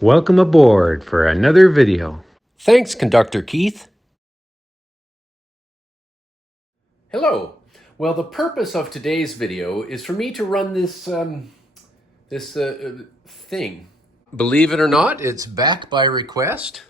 Welcome aboard for another video. Thanks, Conductor Keith. Hello. Well, the purpose of today's video is for me to run this thing. Believe it or not, it's back by request.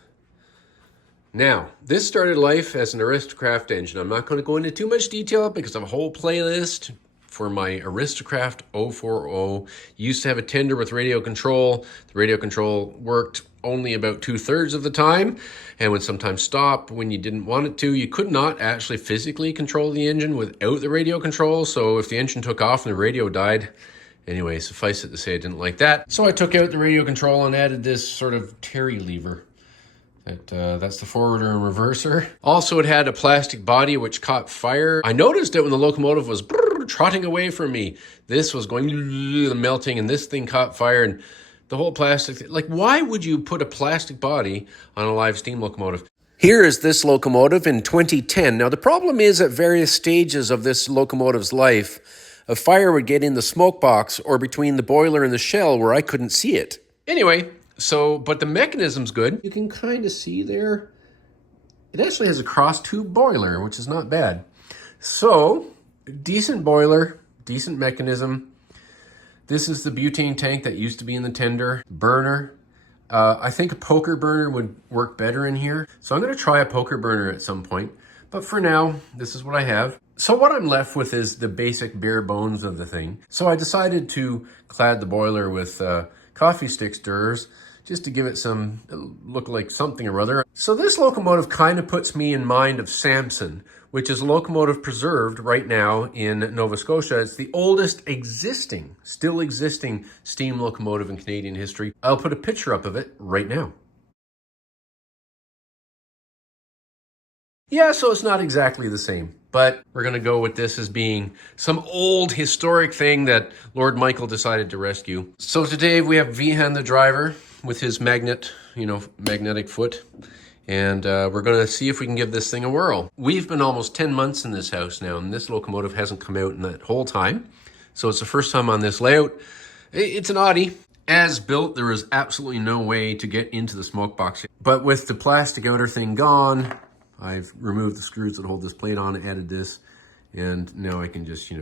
Now, this started life as an Aristo-Craft engine. I'm not going to go into too much detail because I have a whole playlist for my Aristo-Craft 040. Used to have a tender with radio control. The radio control worked only about 2/3 of the time and would sometimes stop when you didn't want it to. You could not actually physically control the engine without the radio control. So if the engine took off and the radio died, anyway, suffice it to say I didn't like that. So I took out the radio control and added this sort of Terry lever. That's the forwarder and reverser. Also, it had a plastic body which caught fire. I noticed it when the locomotive was trotting away from me. This was going melting and this thing caught fire and the whole plastic. Like, why would you put a plastic body on a live steam locomotive? Here is this locomotive in 2010. Now, the problem is at various stages of this locomotive's life, a fire would get in the smoke box or between the boiler and the shell where I couldn't see it. Anyway, but the mechanism's good. You can kind of see there. It actually has a cross tube boiler, which is not bad. So, decent boiler, decent mechanism. This is the butane tank that used to be in the tender. Burner. I think a poker burner would work better in here. So I'm going to try a poker burner at some point. But for now, this is what I have. So what I'm left with is the basic bare bones of the thing. So I decided to clad the boiler with coffee stick stirrers, just to give it some look like something or other. So this locomotive kind of puts me in mind of Samson, which is a locomotive preserved right now in Nova Scotia. It's the oldest still existing steam locomotive in Canadian history. I'll put a picture up of it right now. Yeah, so it's not exactly the same, but we're going to go with this as being some old historic thing that Lord Michael decided to rescue. So today we have Vihan the driver with his magnetic foot, and we're going to see if we can give this thing a whirl. We've been almost 10 months in this house now, and this locomotive hasn't come out in that whole time. So it's the first time on this layout. It's an Audi. As built, there is absolutely no way to get into the smoke box. But with the plastic outer thing gone, I've removed the screws that hold this plate on, added this, and now I can just,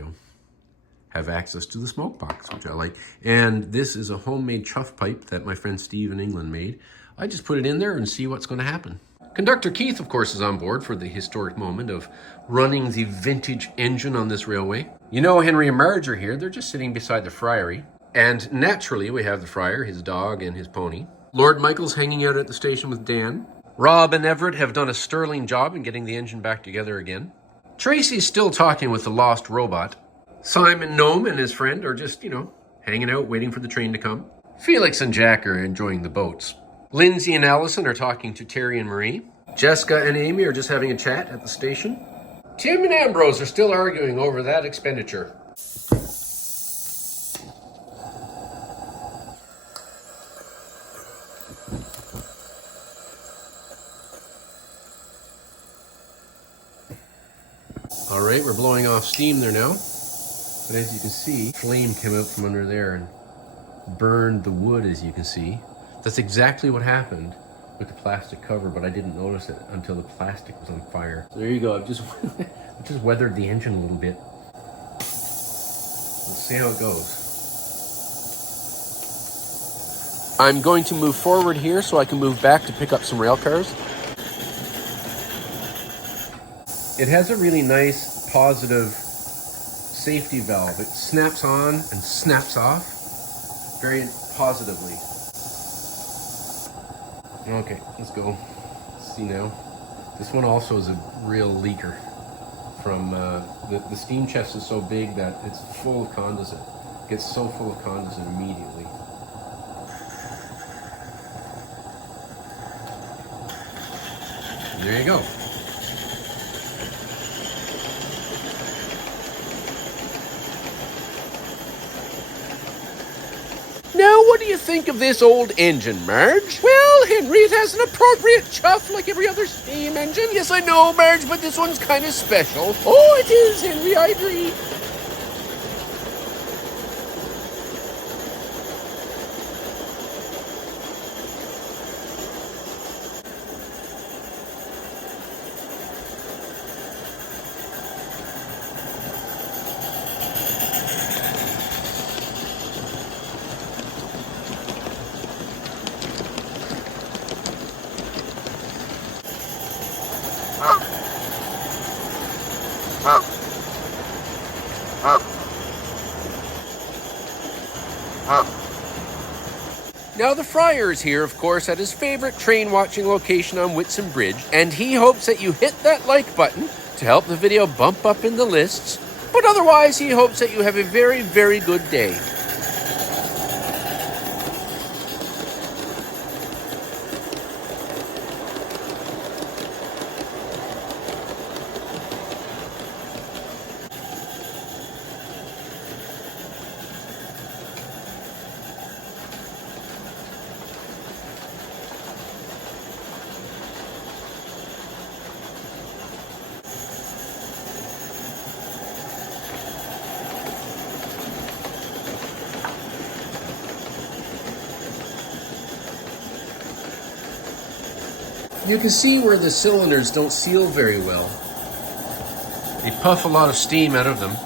have access to the smoke box, which I like. And this is a homemade chuff pipe that my friend Steve in England made. I just put it in there and see what's going to happen. Conductor Keith, of course, is on board for the historic moment of running the vintage engine on this railway. Henry and Marge are here. They're just sitting beside the friary. And naturally, we have the friar, his dog, and his pony. Lord Michael's hanging out at the station with Dan. Rob and Everett have done a sterling job in getting the engine back together again. Tracy's still talking with the lost robot. Simon Gnome and his friend are just, hanging out waiting for the train to come. Felix and Jack are enjoying the boats. Lindsay and Allison are talking to Terry and Marie. Jessica and Amy are just having a chat at the station. Tim and Ambrose are still arguing over that expenditure. All right, we're blowing off steam there now. But as you can see, flame came out from under there and burned the wood, as you can see. That's exactly what happened with the plastic cover, but I didn't notice it until the plastic was on fire. So there you go. I've just weathered the engine a little bit. Let's see how it goes. I'm going to move forward here so I can move back to pick up some rail cars. It has a really nice, positive safety valve. It snaps on and snaps off very positively. Okay, let's go. Let's see now. This one also is a real leaker. From the steam chest is so big that it's full of condensate. It gets so full of condensate immediately. And there you go. Now, what do you think of this old engine, Marge? Well, Henry, it has an appropriate chuff like every other steam engine. Yes, I know, Marge, but this one's kind of special. Oh, it is, Henry, I agree. Now, the Friar is here, of course, at his favorite train watching location on Whitson Bridge, and he hopes that you hit that like button to help the video bump up in the lists, but otherwise he hopes that you have a very, very good day. You can see where the cylinders don't seal very well. They puff a lot of steam out of them.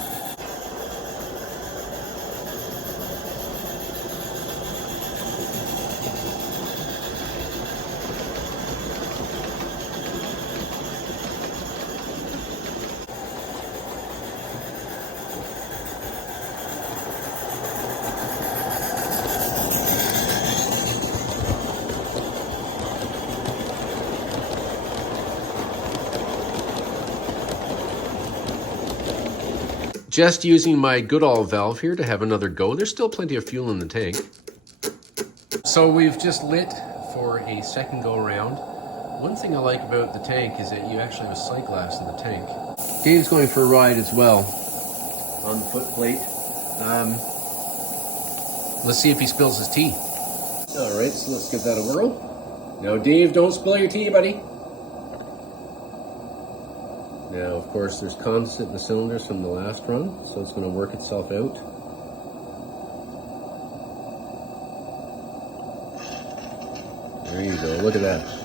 Just using my Goodall valve here to have another go. There's still plenty of fuel in the tank. So we've just lit for a second go around. One thing I like about the tank is that you actually have a sight glass in the tank. Dave's going for a ride as well on the foot plate. Let's see if he spills his tea. All right, so let's give that a whirl. Now, Dave, don't spill your tea, buddy. Now, of course, there's condensate in the cylinders from the last run, so it's going to work itself out. There you go, look at that.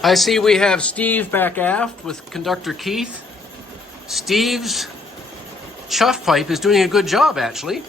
I see we have Steve back aft with conductor Keith. Steve's chuff pipe is doing a good job, actually.